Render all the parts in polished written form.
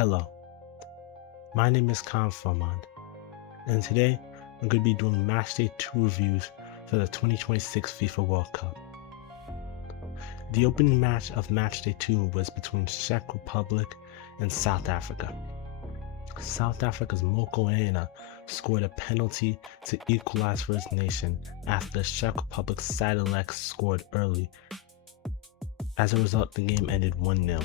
Hello, my name is Kylen, and today I'm going to be doing Matchday 2 reviews for the 2026 FIFA World Cup. The opening match of Matchday 2 was between Czech Republic and South Africa. South Africa's Moko Ena scored a penalty to equalize for his nation after the Czech Republic's Sadilek scored early. As a result, the game ended 1-0.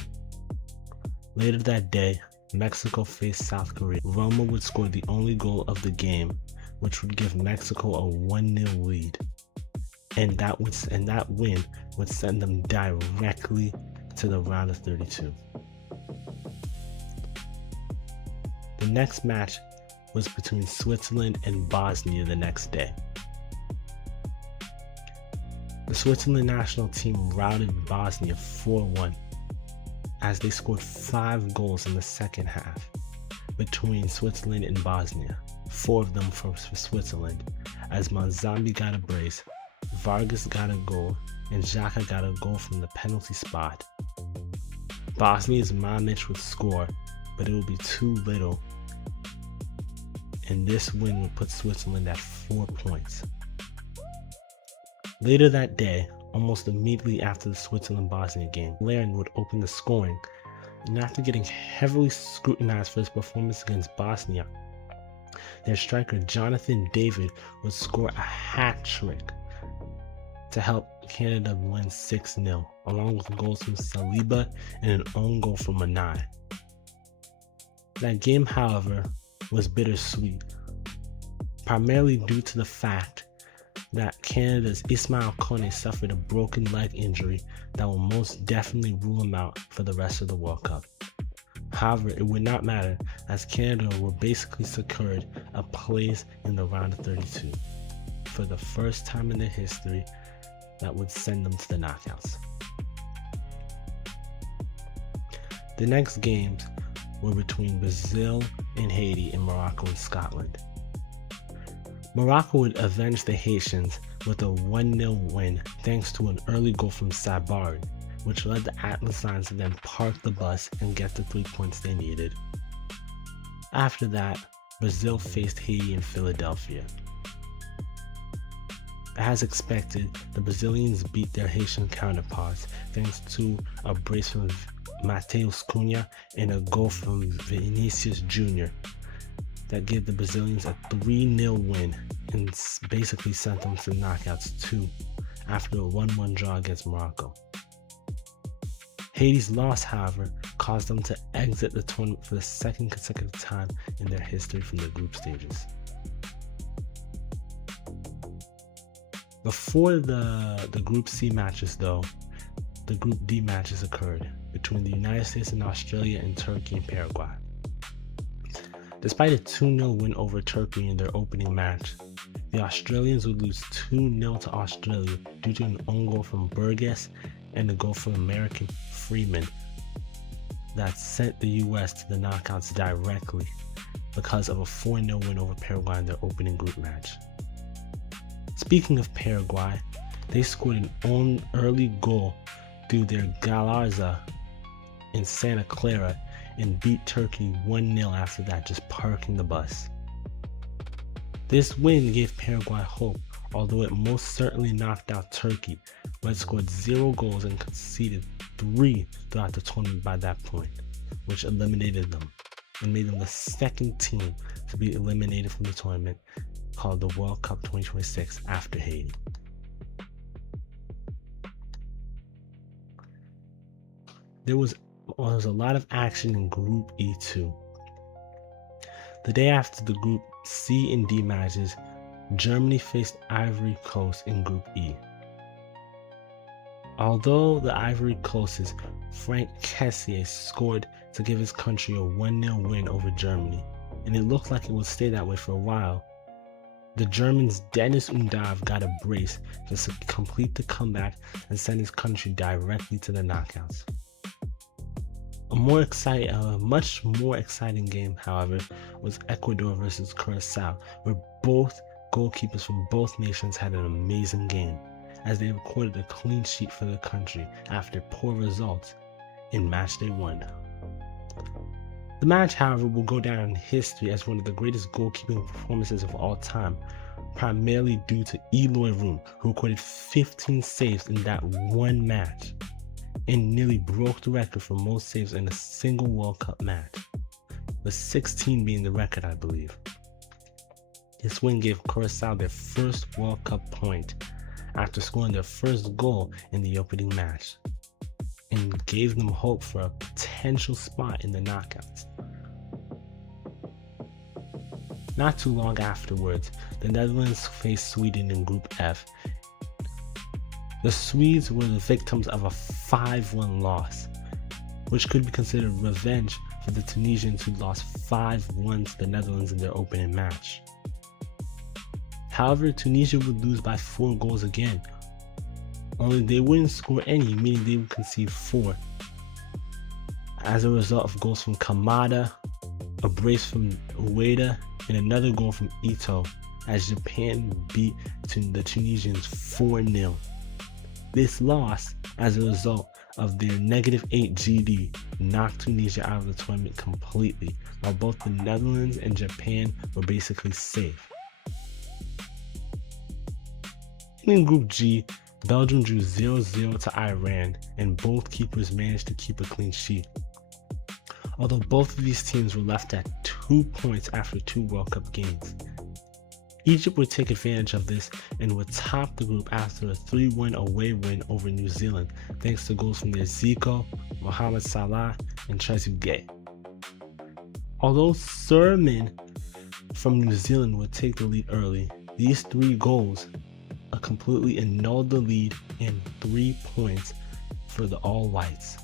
Later that day, Mexico faced South Korea. Roma would score the only goal of the game, which would give Mexico a 1-0 lead. And that win would send them directly to the round of 32. The next match was between Switzerland and Bosnia the next day. The Switzerland national team routed Bosnia 4-1 as they scored 5 goals in the second half between Switzerland and Bosnia, 4 of them for Switzerland, as Manzambi got a brace, Vargas got a goal, and Xhaka got a goal from the penalty spot. Bosnia's Mamic would score, but it would be too little, and this win would put Switzerland at 4 points. Later that day, almost immediately after the Switzerland-Bosnia game, Kylen would open the scoring, and after getting heavily scrutinized for his performance against Bosnia, their striker Jonathan David would score a hat-trick to help Canada win 6-0, along with goals from Saliba and an own goal from Manai. That game, however, was bittersweet, primarily due to the fact that Canada's Ismail Kone suffered a broken leg injury that will most definitely rule him out for the rest of the World Cup. However, it would not matter, as Canada were basically secured a place in the round of 32 for the first time in their history that would send them to the knockouts. The next games were between Brazil and Haiti and Morocco and Scotland. Morocco would avenge the Haitians with a 1-0 win thanks to an early goal from Sabari, which led the Atlasines to then park the bus and get the 3 points they needed. After that, Brazil faced Haiti in Philadelphia. As expected, the Brazilians beat their Haitian counterparts thanks to a brace from Matheus Cunha and a goal from Vinicius Jr. that gave the Brazilians a 3-0 win and basically sent them to the knockouts too, after a 1-1 draw against Morocco. Haiti's loss, however, caused them to exit the tournament for the second consecutive time in their history from the group stages. Before the Group C matches, though, the Group D matches occurred between the United States and Australia and Turkey and Paraguay. Despite a 2-0 win over Turkey in their opening match, the Australians would lose 2-0 to Australia due to an own goal from Burgess and a goal from American Freeman that sent the US to the knockouts directly because of a 4-0 win over Paraguay in their opening group match. Speaking of Paraguay, they scored an own early goal through their Galarza in Santa Clara and beat Turkey 1-0 after that, just parking the bus. This win gave Paraguay hope, although it most certainly knocked out Turkey, who had scored 0 goals and conceded 3 throughout the tournament by that point, which eliminated them and made them the second team to be eliminated from the tournament, called the World Cup 2026 after Haiti. There was a lot of action in Group E2. The day after the Group C and D matches, Germany faced Ivory Coast in Group E. Although the Ivory Coast's Franck Kessié scored to give his country a 1-0 win over Germany, and it looked like it would stay that way for a while, the Germans' Dennis Undav got a brace to complete the comeback and send his country directly to the knockouts. A much more exciting game, however, was Ecuador versus Curacao, where both goalkeepers from both nations had an amazing game, as they recorded a clean sheet for the country after poor results in Matchday 1. The match, however, will go down in history as one of the greatest goalkeeping performances of all time, primarily due to Eloy Room, who recorded 15 saves in that one match and nearly broke the record for most saves in a single World Cup match, with 16 being the record, I believe. This win gave Curaçao their first World Cup point after scoring their first goal in the opening match, and gave them hope for a potential spot in the knockouts. Not too long afterwards, the Netherlands faced Sweden in Group F. The Swedes were the victims of a 5-1 loss, which could be considered revenge for the Tunisians who lost 5-1 to the Netherlands in their opening match. However, Tunisia would lose by 4 goals again, only they wouldn't score any, meaning they would concede 4, as a result of goals from Kamada, a brace from Ueda, and another goal from Ito, as Japan beat the Tunisians 4-0. This loss, as a result of their -8 GD, knocked Tunisia out of the tournament completely, while both the Netherlands and Japan were basically safe. In Group G, Belgium drew 0-0 to Iran, and both keepers managed to keep a clean sheet. Although both of these teams were left at 2 points after 2 World Cup games. Egypt would take advantage of this and would top the group after a 3-1 away win over New Zealand, thanks to goals from their Zico, Mohamed Salah, and Trezeguet. Although Surman from New Zealand would take the lead early, these 3 goals completely annulled the lead and 3 points for the All Whites.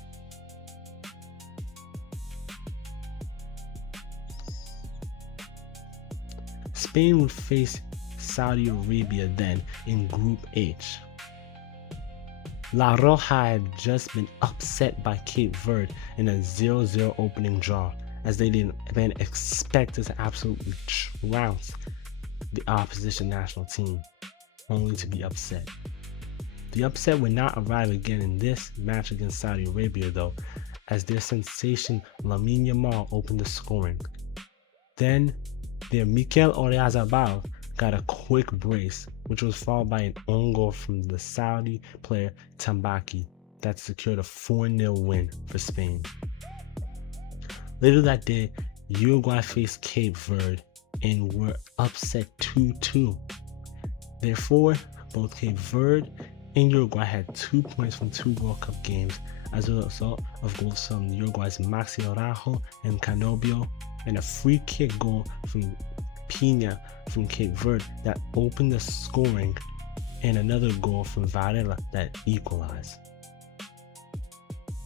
Spain would face Saudi Arabia then in Group H. La Roja had just been upset by Cape Verde in a 0-0 opening draw, as they didn't expect to absolutely trounce the opposition national team, only to be upset. The upset would not arrive again in this match against Saudi Arabia though, as their sensation Lamine Yamal opened the scoring. Then their Mikel Oyarzabal got a quick brace, which was followed by an own goal from the Saudi player Tambaki that secured a 4-0 win for Spain. Later that day, Uruguay faced Cape Verde and were upset 2-2. Therefore, both Cape Verde and Uruguay had 2 points from 2 World Cup games as a result of goals from Uruguay's Maxi Araujo and Canobio, and a free kick goal from Pina from Cape Verde that opened the scoring, and another goal from Varela that equalized.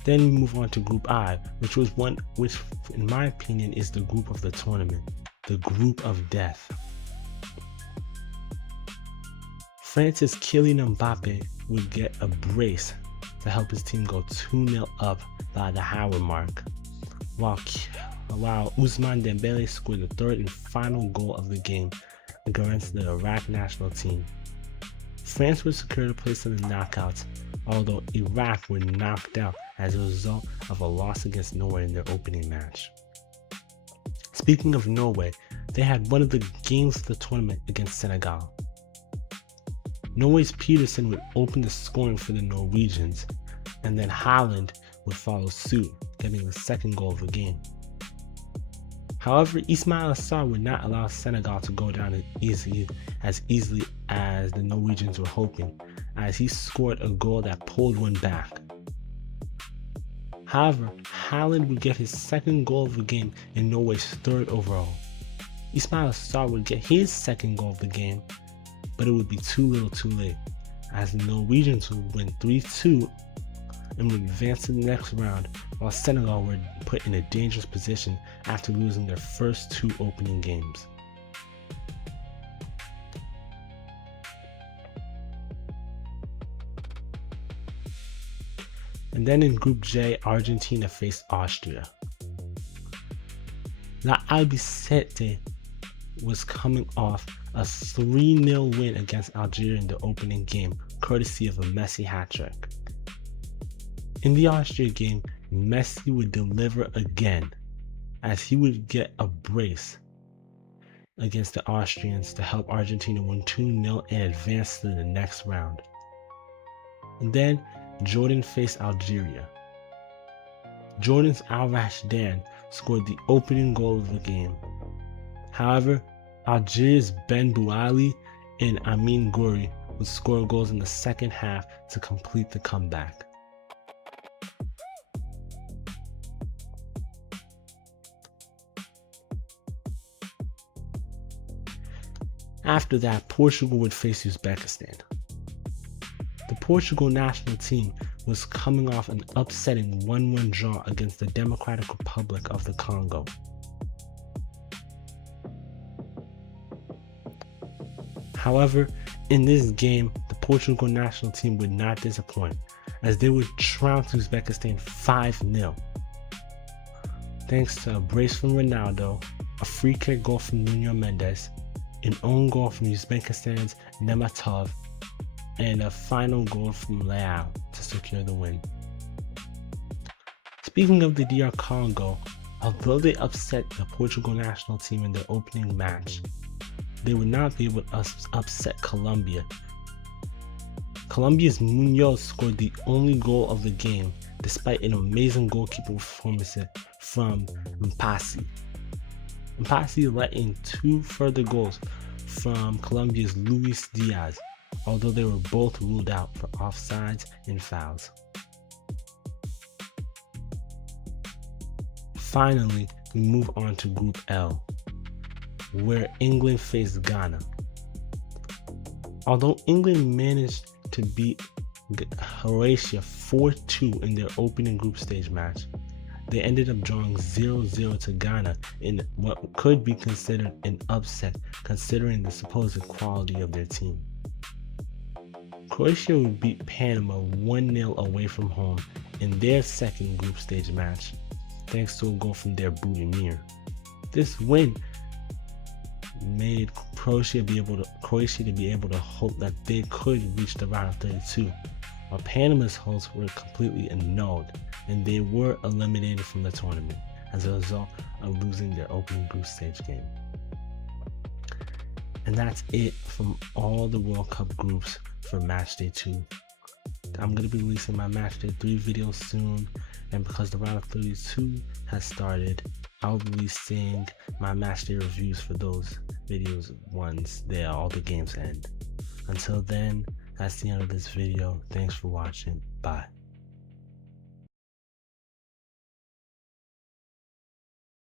Then we move on to Group I, which in my opinion is the group of the tournament, the group of death. France's Kylian Mbappe would get a brace to help his team go 2-0 up by the hour mark, while Ousmane Dembele scored the 3rd and final goal of the game against the Iraq national team. France would secure a place in the knockouts, although Iraq were knocked out as a result of a loss against Norway in their opening match. Speaking of Norway, they had one of the games of the tournament against Senegal. Norway's Peterson would open the scoring for the Norwegians, and then Haaland would follow suit, getting the 2nd goal of the game. However, Ismail Assar would not allow Senegal to go down as easily as the Norwegians were hoping, as he scored a goal that pulled one back. However, Haaland would get his 2nd goal of the game and Norway's 3rd overall. Ismail Assar would get his 2nd goal of the game, but it would be too little too late, as the Norwegians would win 3-2 and would advance to the next round, while Senegal were put in a dangerous position after losing their first 2 opening games. And then in Group J, Argentina faced Austria. La Albacete was coming off a 3-0 win against Algeria in the opening game, courtesy of a Messi hat-trick. In the Austria game, Messi would deliver again, as he would get a brace against the Austrians to help Argentina win 2-0 and advance to the next round. And then Jordan faced Algeria. Jordan's Al Rashdan scored the opening goal of the game. However, Algeria's Ben Bouali and Amin Ghouri would score goals in the second half to complete the comeback. After that, Portugal would face Uzbekistan. The Portugal national team was coming off an upsetting 1-1 draw against the Democratic Republic of the Congo. However, in this game, the Portugal national team would not disappoint, as they would trounce Uzbekistan 5-0. Thanks to a brace from Ronaldo, a free kick goal from Nuno Mendes, an own goal from Uzbekistan's Nematov, and a final goal from Leao to secure the win. Speaking of the DR Congo, although they upset the Portugal national team in their opening match, they would not be able to upset Colombia. Colombia's Munoz scored the only goal of the game despite an amazing goalkeeper performance from Mpasi. Mpasi let in 2 further goals from Colombia's Luis Diaz, although they were both ruled out for offsides and fouls. Finally, we move on to Group L, where England faced Ghana. Although England managed to beat Croatia 4-2 in their opening group stage match, they ended up drawing 0-0 to Ghana in what could be considered an upset considering the supposed quality of their team. Croatia would beat Panama 1-0 away from home in their second group stage match, thanks to a goal from their Budimir. This win made Croatia to be able to hope that they could reach the round of 32, while Panama's hopes were completely annulled, and they were eliminated from the tournament as a result of losing their opening group stage game. And that's it from all the World Cup groups for Matchday 2. I'm going to be releasing my Matchday 3 video soon, and because the round of 32 has started, I'll be releasing my Matchday reviews for those videos once all the games end. Until then, that's the end of this video. Thanks for watching. Bye.